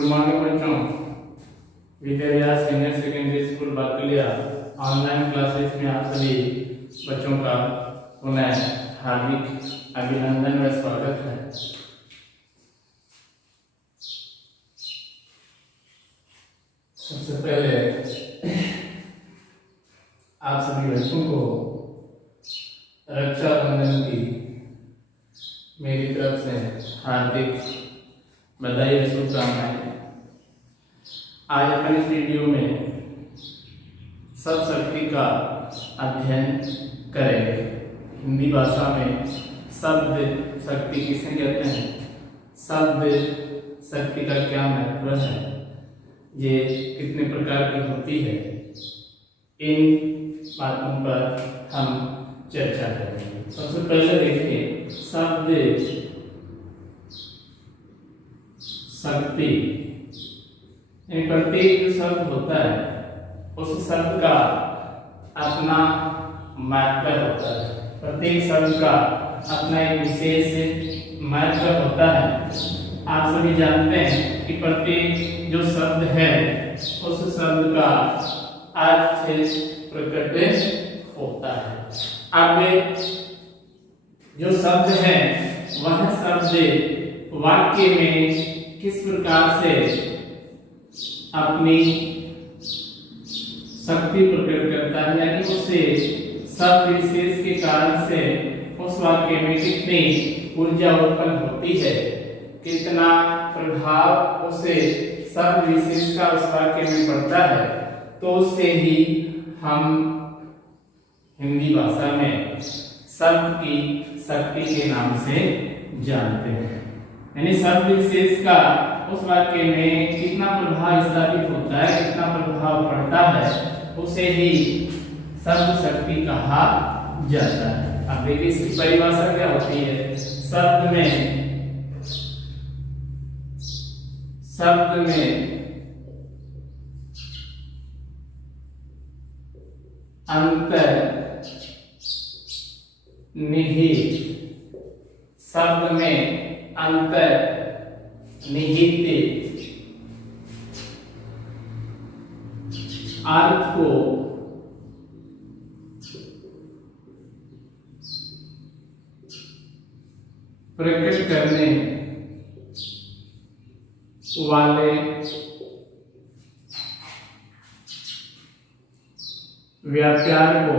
Good morning बच्चों। Vidyavyas senior secondary school Bakliya online classes में आप सभी बच्चों का पुनः हार्दिक अभिनंदन व स्वागत है। सबसे पहले आप सभी बच्चों को रक्षाबंधन की मेरी तरफ से हार्दिक बधाई और शुभकामनाएं। आज अपन इस वीडियो में सब शक्ति का अध्ययन करेंगे। हिंदी भाषा में शब्द शक्ति किसे कहते हैं, शब्द शक्ति का क्या महत्व है, ये कितने प्रकार की होती है, इन बातों पर हम चर्चा करेंगे। सबसे पहले देखिए शब्द शक्ति। प्रत्येक जो शब्द होता है उस शब्द का अपना महत्व होता है। प्रत्येक शब्द का अपना एक विशेष महत्व होता है। आप सभी जानते हैं कि प्रत्येक जो शब्द है उस शब्द का अर्थ प्रकट होता है। अब जो शब्द है वह शब्द वाक्य में किस प्रकार से अपनी शक्ति प्रकट करता है, यानी उससे शब्द विशेष के कारण से उस वाक्य में कितनी ऊर्जा उत्पन्न होती है, कितना प्रभाव उसे शब्द विशेष का उस वाक्य में पड़ता है, तो उससे ही हम हिंदी भाषा में शब्द की शक्ति के नाम से जानते हैं। यानी शब्द विशेष का उस वाक्य में कितना प्रभाव स्थापित होता है, कितना प्रभाव पड़ता है, उसे ही शब्द शक्ति कहा जाता है। अब देखिए इसकी परिभाषा क्या होती है। शब्द में अंतर्निहित, शब्द में अंतर्निहित अर्थ को प्रकट करने वाले व्याख्यान को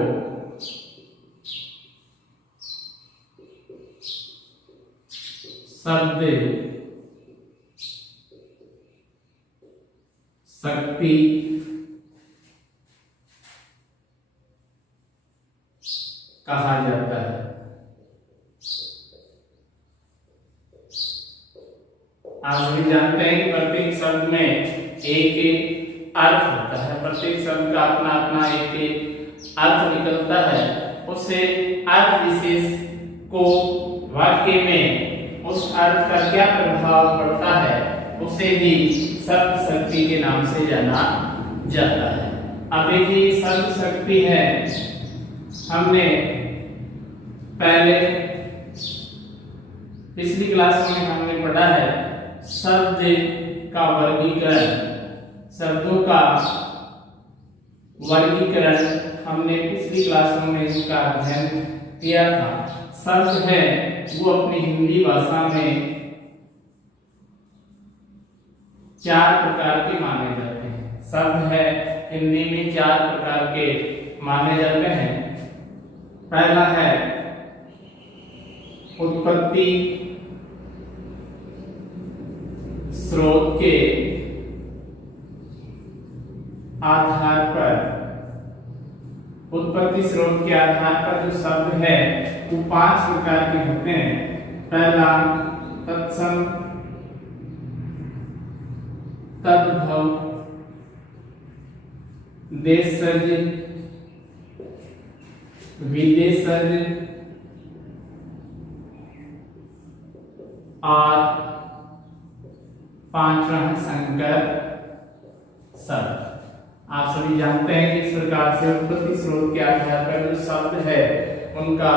शब्द शक्ति कहा जाता है। आप सभी जानते हैं कि प्रत्येक शब्द में एक अर्थ होता है। प्रत्येक शब्द का अपना अपना एक अर्थ निकलता है। उससे अर्थ विशेष को वाक्य में उस अर्थ का क्या प्रभाव पड़ता है, उसे ही शब्द शक्ति के नाम से जाना जाता है। अब देखिए शब्द शक्ति है, हमने पहले पिछली क्लास में हमने पढ़ा है शब्द का वर्गीकरण, शब्दों का वर्गीकरण हमने पिछली क्लासों में इसका अध्ययन किया था। शब्द है वो अपनी हिंदी भाषा में 4 प्रकार के माने जाते हैं। शब्द है हिंदी में 4 प्रकार के माने जाते हैं। पहला है उत्पत्ति स्रोत के आधार पर। उत्पत्ति स्रोत के आधार पर जो शब्द है वो 5 प्रकार के होते हैं। पहला तत्सम, तद्भव, देशज, विदेशज और 5वां है संकर शब्द। आप सभी जानते हैं कि इस प्रकार से उत्पत्ति स्रोत के आधार पर जो शब्द है उनका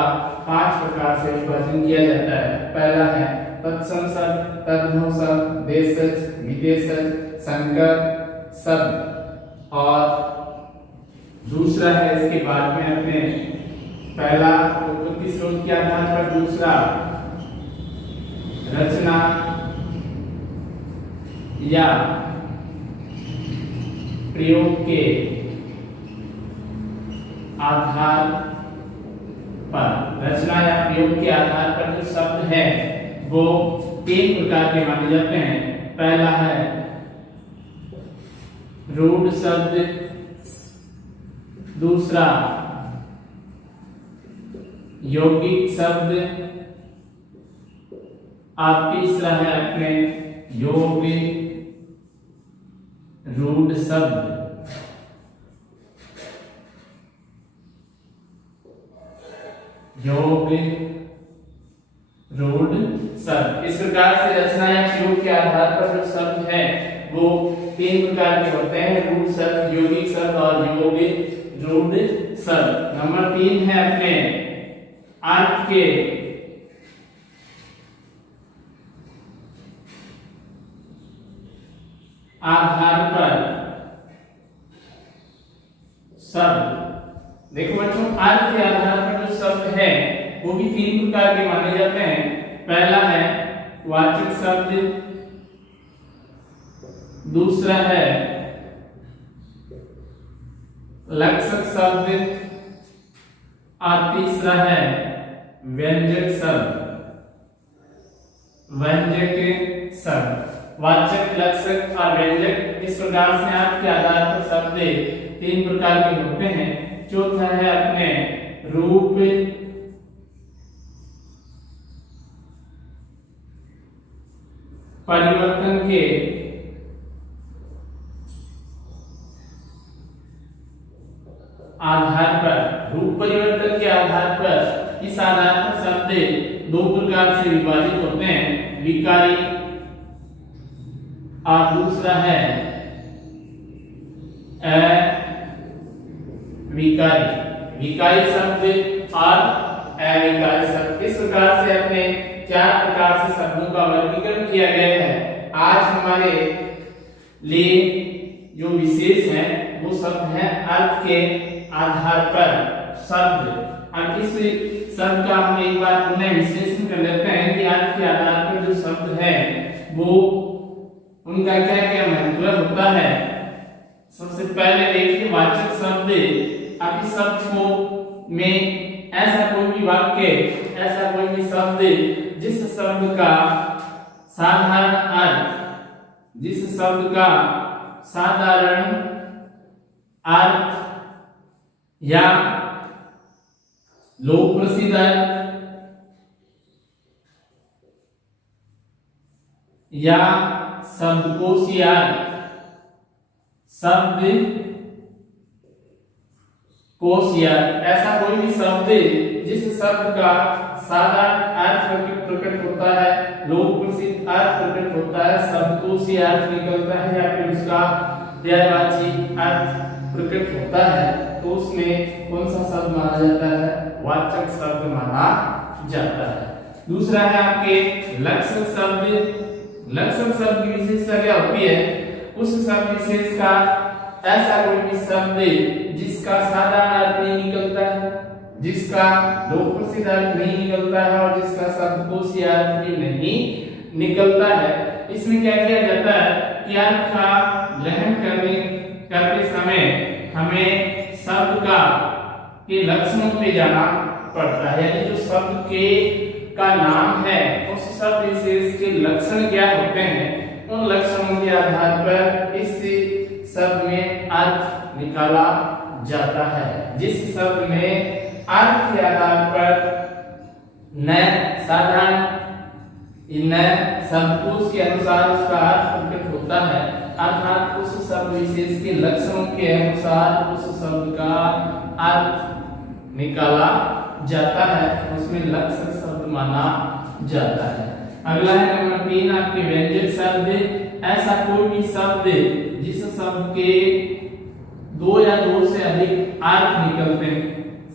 5 प्रकार से विभाजन किया जाता है। पहला है तत्सम शब्द, तद्भव शब्द, देशज, विदेशज, संकर शब्द। और दूसरा है इसके बाद में अपने पहला उत्पत्ति स्रोत के आधार पर, दूसरा रचना या प्रयोग के आधार पर, रचना या प्रयोग के आधार पर जो शब्द है वो 3 प्रकार के माने जाते हैं। पहला है रूढ़ शब्द, दूसरा यौगिक शब्द, और तीसरा है अपने यौगिक रूढ़ शब्द। यौगिक रूढ़ शब्द। इस प्रकार से रचना या प्रयोग के आधार पर जो शब्द है वो 3 प्रकार के होते हैं, रूढ़ शब्द, यौगिक शब्द और यौगिक रूढ़ शब्द। नंबर 3 है अपने अर्थ के आधार पर शब्द। देखो बच्चों, अर्थ के आधार पर जो शब्द है वो भी 3 प्रकार के माने जाते हैं। पहला है वाचक शब्द, दूसरा है लक्षक शब्द, और तीसरा है व्यंजक शब्द। व्यंजक शब्द, वाचक, लक्षक और व्यंजक, इस प्रकार से अर्थ के आधार पर शब्द 3 प्रकार के होते हैं। चौथा है अपने रूप परिवर्तन के आधार पर, रूप परिवर्तन के आधार पर, इस आधार पर शब्द 2 प्रकार से विभाजित होते हैं, विकारी और दूसरा है अविकारी। विकारी शब्द और अविकारी शब्द, इस प्रकार से अपने 4 प्रकार से शब्दों का वर्गीकरण किया गया है। आज हमारे लिए जो विशेष है वो शब्द है अर्थ के आधार पर शब्द। अब इस शब्द का हम एक बार पुनः विश्लेषण कर लेते हैं कि अर्थ के आधार पर जो शब्द है वो उनका क्या क्या महत्व होता है। सबसे पहले देखिए वाचक शब्द। अब इस शब्द को में ऐसा कोई भी वाक्य, ऐसा कोई भी शब्द जिस शब्द का साधारण अर्थ, जिस शब्द का साधारण अर्थ या लोक प्रसिद्ध या शब्दकोश या शब्द कोश या ऐसा कोई भी शब्द जिस शब्द का साधारण अर्थ प्रकट होता है, लोक प्रसिद्ध अर्थ प्रकट होता है, शब्दकोश अर्थ निकलता है या फिर उसका पर्यायवाची अर्थ प्रकट होता है, तो उसमें कौन सा शब्द माना जाता है? वाचक शब्द माना जाता है। दूसरा है आपके लक्षक शब्द। लक्षण शब्द की विशेषता क्या होती है? उस शब्द विशेष का ऐसा कोई भी शब्द जिसका साधारण अर्थ नहीं निकलता है, जिसका लोक प्रसिद्ध अर्थ नहीं निकलता है और जिसका शब्दकोश अर्थ भी नहीं निकलता है। इसमें क्या किया जाता है कि अर्थ का ग्रहण करते समय हमें शब्द के लक्षणों पे जाना पड़ता है, यानी जो शब्द के का नाम है उस शब्द विशेष के लक्षण क्या होते हैं, उन लक्षणों के आधार पर इस शब्द में अर्थ निकाला जाता है। जिस शब्द में अर्थ के आधार पर न साधारण शब्दकोश के अनुसार उसका अर्थ प्रकट होता है, अर्थात उस शब्द विशेष के लक्षणों के अनुसार उस शब्द का अर्थ निकाला जाता है, उसमें लक्षण शब्द माना जाता है। अगला है नंबर 3 आपके व्यंजक शब्द। ऐसा कोई भी शब्द जिस शब्द के 2 या 2 से अधिक अर्थ निकलते हैं,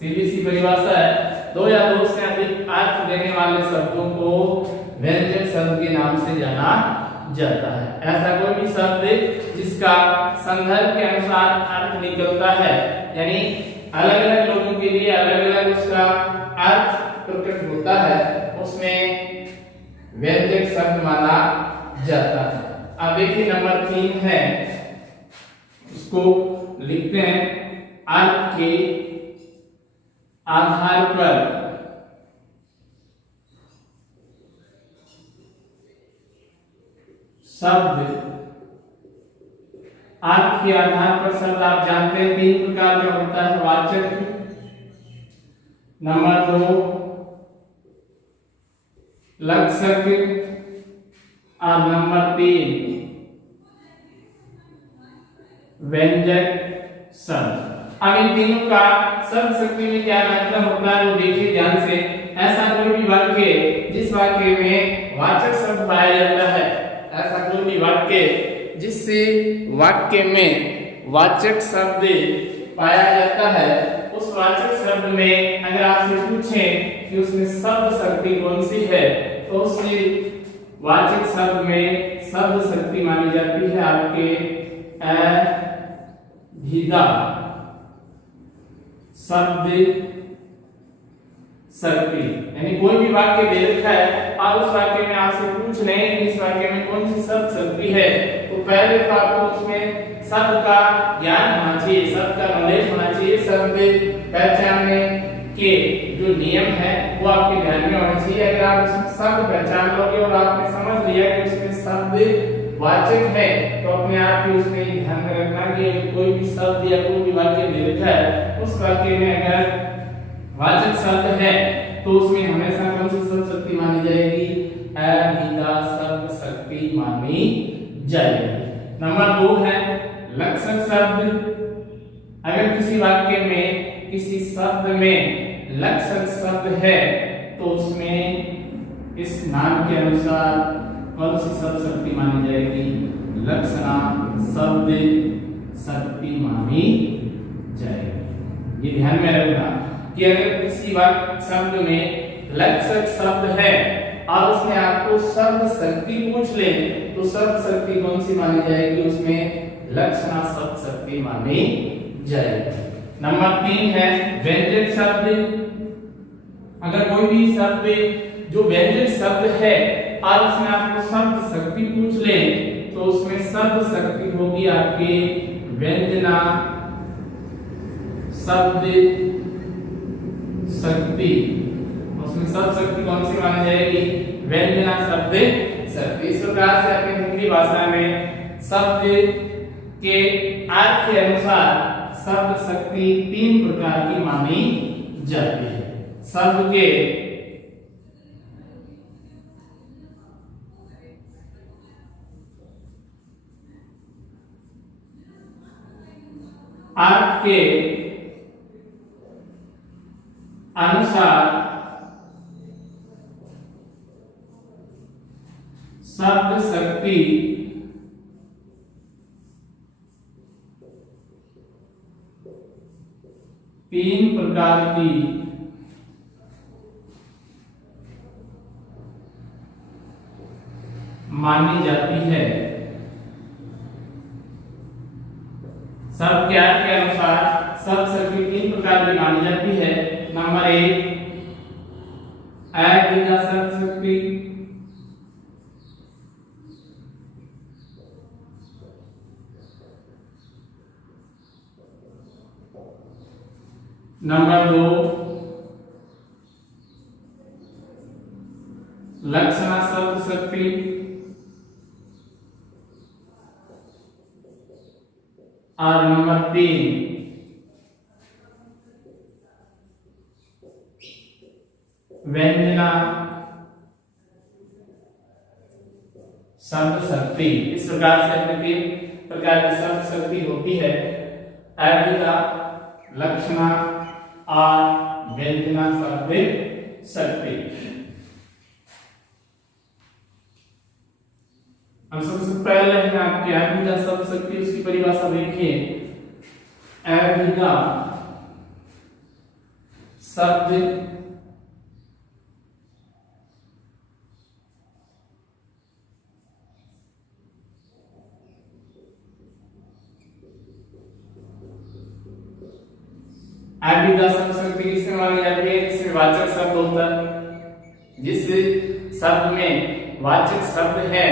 सीधी सी परिभाषा है, 2 या 2 से अधिक अर्थ देने वाले शब्दों को व्यंजक शब्द के नाम से जाना जाता है। ऐसा कोई भी शब्द जिसका संदर्भ के अनुसार अर्थ निकलता है, यानी अलग अलग लोगों के लिए अलग अलग उसका अर्थ प्रकट होता है, उसमें व्यंजक शब्द माना जाता है। अब देखिए नंबर 3 है, उसको लिखते हैं अर्थ के आधार पर शब्द। अर्थ के आधार पर शब्द आप जानते हैं 3 प्रकार का होता है, वाचक, नंबर 2 लक्षक और नंबर 3 व्यंजक शब्द। अब इन तीनों का शब्द शक्ति में क्या मतलब होता है वो देखिए ध्यान से। ऐसा कोई भी वाक्य जिस वाक्य में वाचक शब्द पाया जाता है, ऐसा कोई भी वाक्य जिससे वाक्य में वाचक शब्द पाया जाता है, उस वाचक शब्द में अगर आपसे पूछें कि उसमें शब्द शक्ति कौन सी है, तो उसमें वाचक शब्द में शब्द शक्ति मानी जाती है आपके अभिधा शब्द शक्ति। यानी कोई भी वाक्य दे रखा है और उस वाक्य में आपसे पूछ रहे हैं कि इस वाक्य में कौन सी शब्द शक्ति है, तो पहले तो आपको उसमें शब्द का ज्ञान होना चाहिए, शब्द का नॉलेज होना चाहिए। शब्द पहचानने के जो नियम है वो आपके ध्यान में होने चाहिए। अगर आप उसमें शब्द पहचान लोगे और आपने समझ लिया कि उसमें शब्द वाचक है, तो अपने आप ही उसमें ध्यान में रखना कि कोई भी शब्द या कोई भी वाक्य दे रखा है, उस वाक्य में अगर वाचक शब्द है तो उसमें हमेशा कौन सी शब्द शक्ति मानी जाएगी? अभिधा शब्द शक्ति मानी जाएगी। नंबर 2 है लक्षक शब्द। अगर किसी वाक्य में किसी शब्द में लक्षक शब्द है तो उसमें इस नाम के अनुसार कौन सी शब्द शक्ति मानी जाएगी? लक्षणा शब्द शक्ति मानी जाएगी। ये ध्यान में रखना कि अगर किसी वाक्य शब्द में लक्षक शब्द है और उसमें आपको शब्द शक्ति पूछ ले तो शब्द शक्ति कौन सी मानी जाएगी? उसमें लक्षणा शब्द शक्ति मानी जाएगी। नंबर 3 है व्यंजक शब्द। अगर कोई भी शब्द जो व्यंजक शब्द है और उसमें आपको शब्द शक्ति पूछ ले तो उसमें शब्द शक्ति होगी आपकी व्यंजना शब्द शक्ति। उसमें शब्द शक्ति कौन सी मानी जाएगी? व्यंजना शब्द शक्ति। इस प्रकार से अपनी हिंदी भाषा में शब्द के अर्थ के अनुसार शब्द शक्ति 3 प्रकार की मानी जाती है। शब्द के अर्थ के अनुसार शब्द शक्ति 3 प्रकार की मानी जाती है। शब्द के अर्थ के अनुसार शब्द शक्ति 3 प्रकार की मानी जाती है। नंबर 1 अभिधा शब्द शक्ति। नंबर 2 लक्षणा शब्द शक्ति। और नंबर 3 व्यंजना शब्द शक्ति। इस प्रकार से अपने 3 प्रकार की शब्द शक्ति होती है, अभिधा, लक्षणा और व्यंजना शब्द शक्ति। हम सबसे पहले है आपके अभिधा शब्द शक्ति, उसकी परिभाषा देखिए। अभिधा शब्द अभिधा शब्द शक्ति किसमें मानी जाती है? जिसमें वाचक शब्द होता है। जिस शब्द में वाचक शब्द है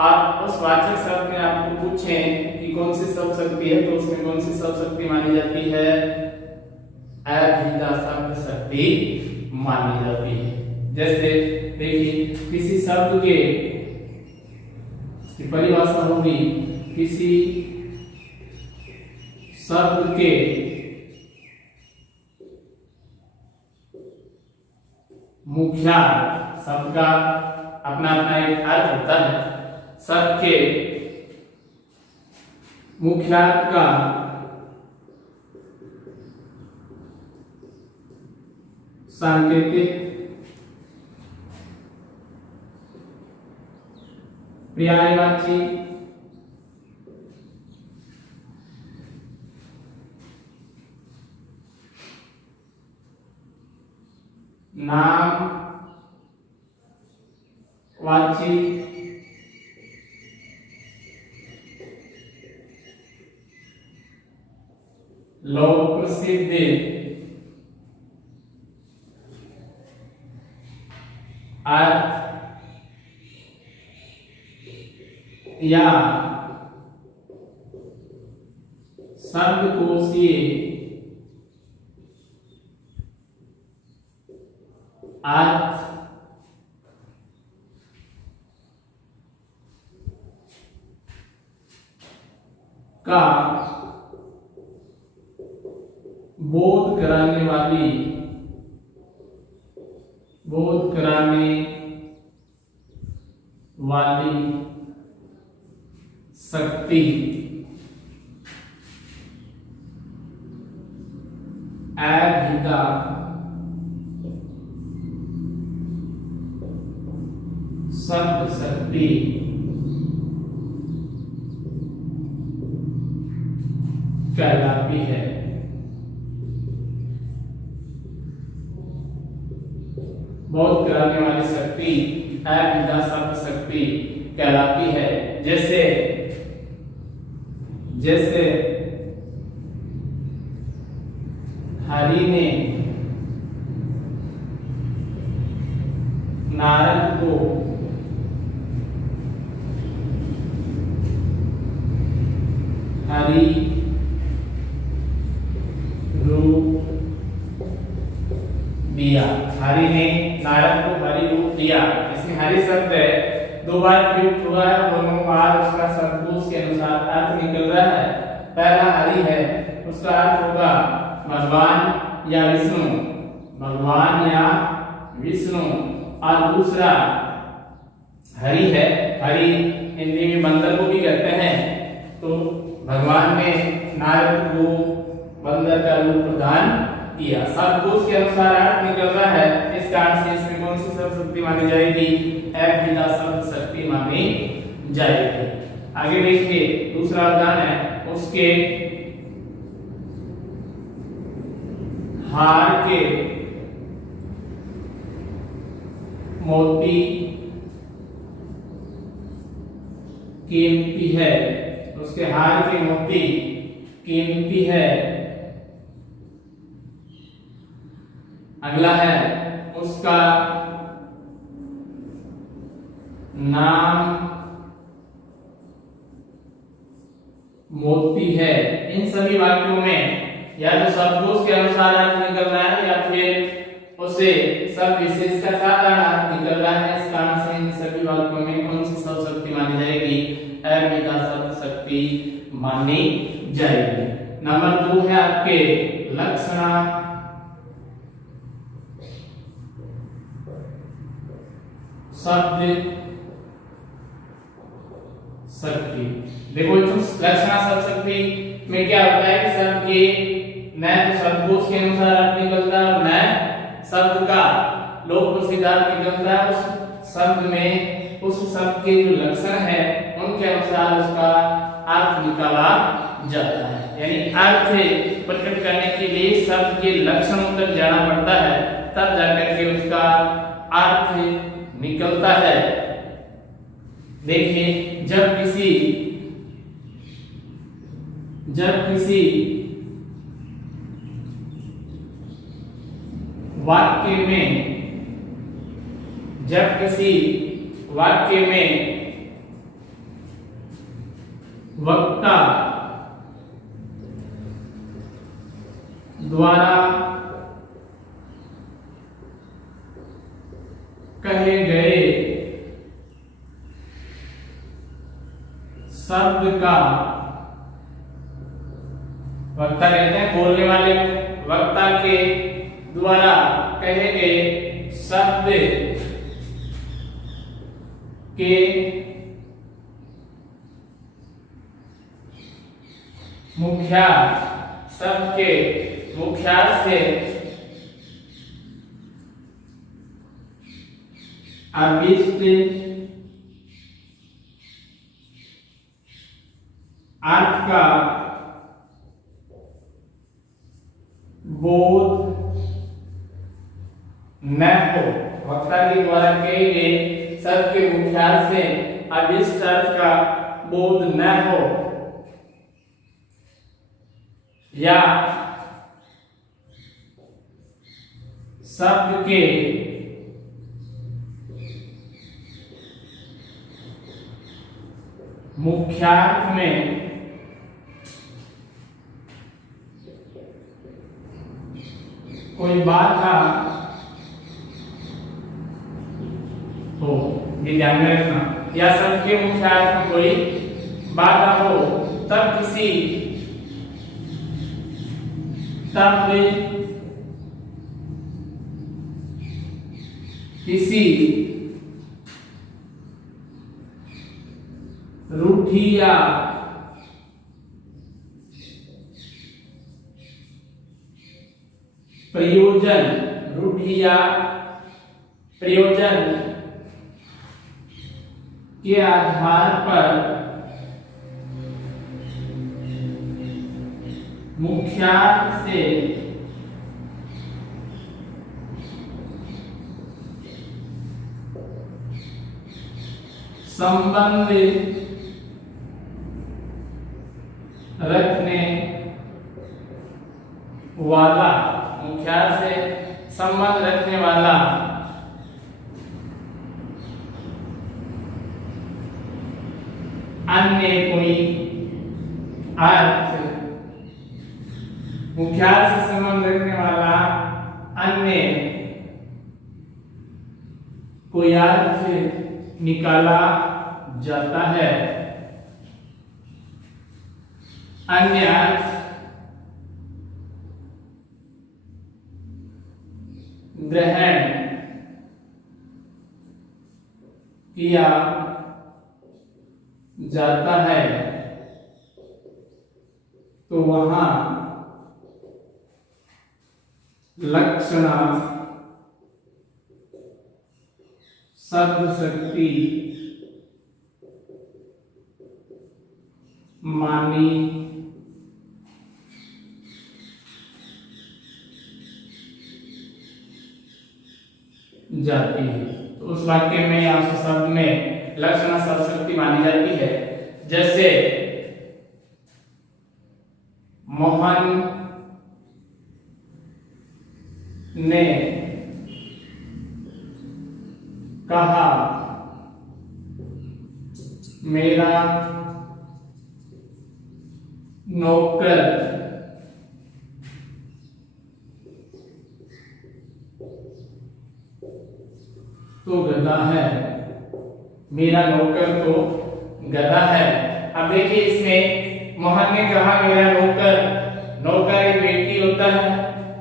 और उस वाचक शब्द में आपको पूछें कि कौन सी शब्द शक्ति है, तो उसमें कौन सी शब्द शक्ति मानी जाती है? अभिधा शब्द शक्ति मानी जाती है। जैसे देखिए, किसी शब्द के परिभाषा होगी, किसी शब्द के मुख्यार्थ, शब्द का अपना अपना एक अर्थ होता है। शब्द के मुख्यार्थ का सांकेतिक पर्यायवाची नाम वाची लोक प्रसिद्ध अर्थ या शब्दकोशीय अर्थ का बोध कराने वाली शक्ति अभिधा शब्द शक्ति कहलाती है। बोध कराने वाली शक्ति अभिधा शब्द शक्ति कहलाती है। जैसे जैसे हरि ने नारद को हरि रूप दिया। हरि ने नारद को हरि रूप दिया। इसमें हरि शब्द है, दो बार प्रयुक्त हुआ है, दोनों बार उसका शब्दकोश के अनुसार अर्थ निकल रहा है। पहला हरि है, उसका अर्थ होगा भगवान या विष्णु, भगवान या विष्णु। और दूसरा हरि है, हरि हिंदी में बंदर को भी कहते हैं। तो भगवान ने नारद को बंदर का रूप प्रदान किया। शब्दकोश के अनुसार अर्थ निकल रहा है। इस कारण से इसमें कौन सी शब्द शक्ति मानी जाएगी? अभिधा शब्द शक्ति मानी जाएगी। आगे देखिए, दूसरा उदाहरण है, उसके हार के मोती कीमती है। उसके हार के मोती कीमती है। अगला है, उसका नाम मोती है। इन सभी वाक्यों में या तो शब्दकोश के अनुसार अर्थ निकल रहा है या फिर उसे शब्द विशेष का साधारण अर्थ निकल रहा है। इस कारण से इन सभी वाक्यों में कौन सी शब्द शक्ति मानी जाएगी? अभिधा शब्द शक्ति मानी जाएगी। नंबर 2 है आपके लक्षण शब्द शक्ति। देखो, लक्षण शब्द शक्ति में क्या होता है कि शब्द के न तो शब्दकोश के अनुसार अर्थ निकलता है और न शब्द का लोक प्रसिद्ध अर्थ निकलता है। उस शब्द में उस शब्द के जो लक्षण है उनके अनुसार उसका अर्थ निकाला जाता है। यानी अर्थ प्रकट करने के लिए शब्द के लक्षणों तक जाना पड़ता है, तब जाकर के उसका अर्थ निकलता है। देखिए, जब किसी वाक्य में, जब किसी वाक्य में वक्ता द्वारा कहे गए शब्द का, वक्ता कहते हैं बोलने वाले, वक्ता के द्वारा कहे गए शब्द के मुख्यार्थ, शब्द के मुख्यार्थ से अभिष्ट अर्थ का बोध न हो। वक्ता के द्वारा कहे गए शब्द के मुख्यार्थ से अभिष्ट अर्थ का बोध न हो, या शब्द के मुख्यार्थ में कोई बाधा हो, ये ध्यान में रखना, या शब्द के मुख्यार्थ में कोई बाधा हो, तब किसी रूढ़ि या प्रयोजन के आधार पर मुख्यार्थ से संबंध रखने वाला, मुख्यार्थ से संबंध रखने वाला अन्य कोई अर्थ, मुख्यार्थ से संबंध रखने वाला अन्य कोई अर्थ निकाला जाता है। अन्य अर्थ ग्रहण किया जाता है, तो वहां लक्षण शब्द शक्ति मानी जाती है। तो उस वाक्य में या उस शब्द में लक्षण शब्द शक्ति मानी जाती है। जैसे मोहन ने कहा मेरा नौकर तो गधा है, मेरा नौकर तो गधा है। अब देखिए इसमें मोहन ने कहा मेरा नौकर, नौकर एक व्यक्ति होता है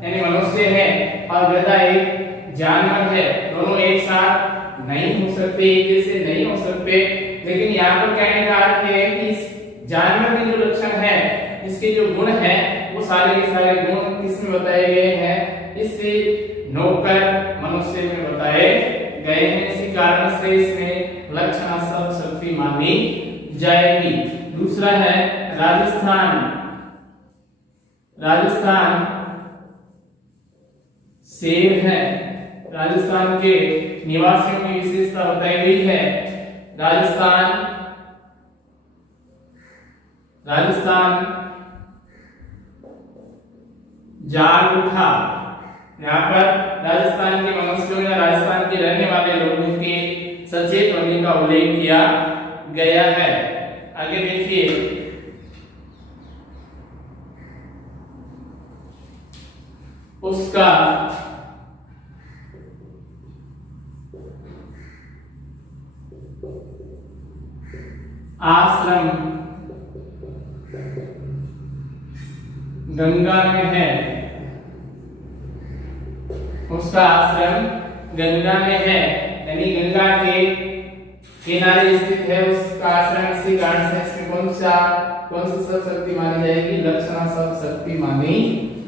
यानी मनुष्य है, और गधा एक जानवर है। दोनों एक साथ नहीं हो सकते, एक जैसे नहीं हो सकते। लेकिन यहाँ पर कहने का अर्थ है कि इस जानवर के जो लक्षण है, इसके जो गुण है, वो सारे के सारे गुण किसमें बताए गए हैं? इस नौकर मनुष्य में बताए गए हैं। इसी कारण से इसमें लक्षण शब्द शक्ति मानी जाएगी। दूसरा है राजस्थान। राजस्थान शेर है, राजस्थान के निवासियों की विशेषता बताई गई है। राजस्थान जाग उठा, यहाँ पर राजस्थान के मनुष्यों या राजस्थान के रहने वाले लोगों के सचेत होने का उल्लेख किया गया है। आगे देखिए, उसका आश्रम गंगा में है। उसका आश्रम गंगा में है, यानी गंगा के किनारे स्थित है उसका आश्रम। इसी कारण से इसमें कौन सी सब शक्ति मानी जाएगी? लक्षणा सब शक्ति मानी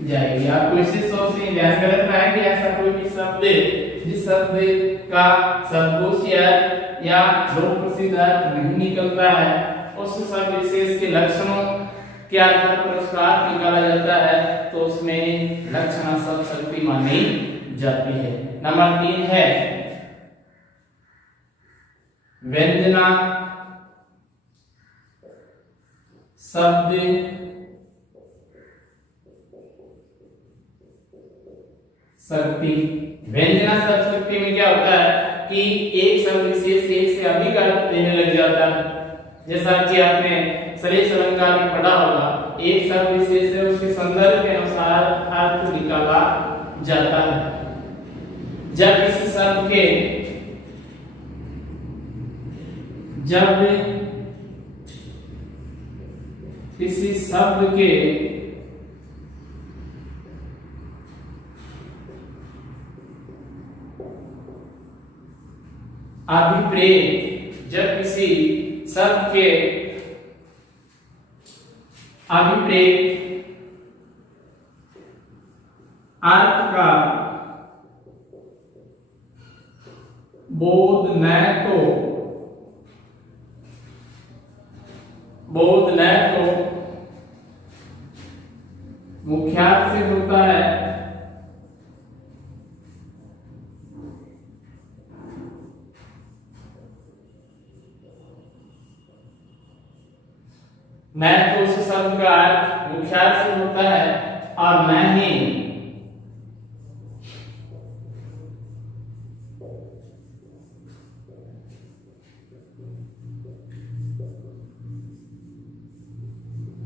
जाएगी। आपको इसी शब्द से ध्यान में रखना है कि ऐसा कोई भी शब्द जिस शब्द का शब्दकोश या लोक प्रसिद्ध अर्थ नहीं निकलता है, उस शब्द विशेष के लक्षणों के आधार पर उसका अर्थ निकाला जाता है, तो उसमें लक्षणा सब शक्ति मानी जाती है। नंबर 3 है व्यंजना शब्द शक्ति। व्यंजना शब्द शक्ति में क्या होता है कि एक शब्द विशेष से एक से अधिक अर्थ देने लग जाता है। जैसा कि आपने सलेश अलंकार में पढ़ा होगा, एक शब्द विशेष है उसके संदर्भ के अनुसार अर्थ निकाला जाता है। जब किसी शब्द के अभिप्रेत, जब किसी शब्द के अभिप्रेत अर्थ का बोध न तो मुख्यार्थ से होता है, न तो उस शब्द का अर्थ मुख्यार्थ से होता है और न ही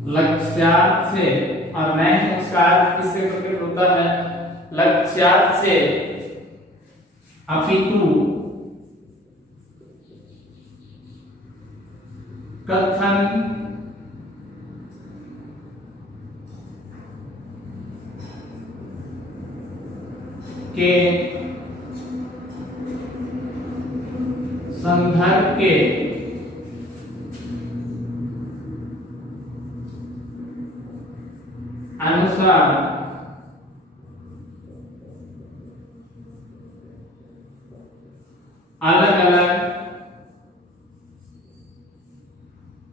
लक्ष्यार्थ से, और न ही उसका अर्थ किससे प्रकट होता है? लक्ष्यार्थ से, अपितु कथन के संदर्भ के अनुसार अलग अलग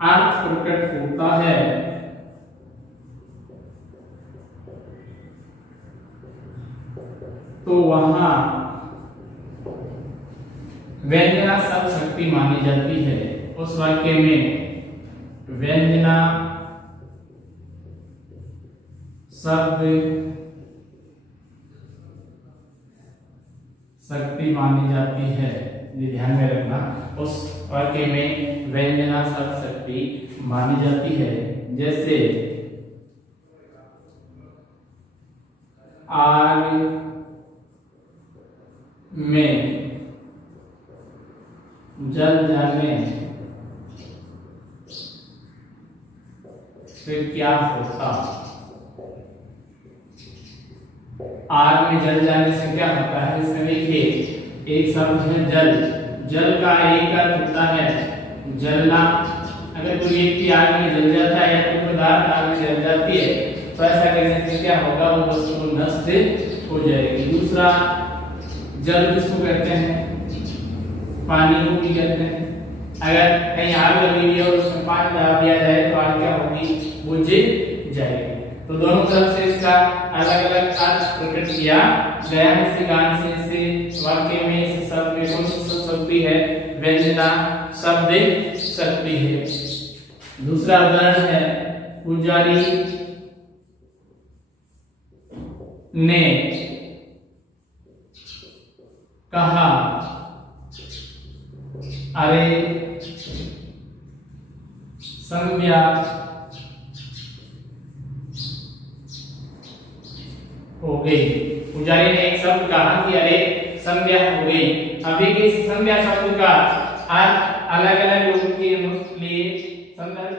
अर्थ प्रकट होता है। तो वहां व्यंजना शब्द शक्ति मानी जाती है। उस वाक्य में व्यंजना शब्द शक्ति मानी जाती है। ये ध्यान में रखना, उस वाक्य में व्यंजना शब्द शक्ति मानी जाती है। जैसे आग में जल जाने से क्या होता? आग में जल जाने से क्या होता है? इसमें देखिए, एक शब्द है जल। जल का एक अर्थ होता है जलना। अगर कोई व्यक्ति आग में जल जाता है या कोई पदार्थ आग में जल जाती है, तो ऐसा करने से क्या होगा? वो वस्तु नष्ट हो जाएगी। दूसरा, जल किसको कहते हैं? पानी को भी कहते हैं। अगर कहीं आग लगी हुई है और उसमें पानी डाल दिया जाए तो आग क्या होगी? बुझ जाएगी। तो दोनों तरफ से इसका अलग अलग अर्थ प्रकट किया गया है। इसी कारण से इस वाक्य में इस शब्द में कौन सी शक्ति है? व्यंजना शब्द शक्ति है। दूसरा उदाहरण है, पुजारी ने कहा, अरे संज्ञा हो गई। पुजारी ने एक शब्द कहा कि अरे संज्ञा हो गई। अभी इस संज्ञा शब्द का अर्थ अलग अलग लोगों के लिए संदर्भ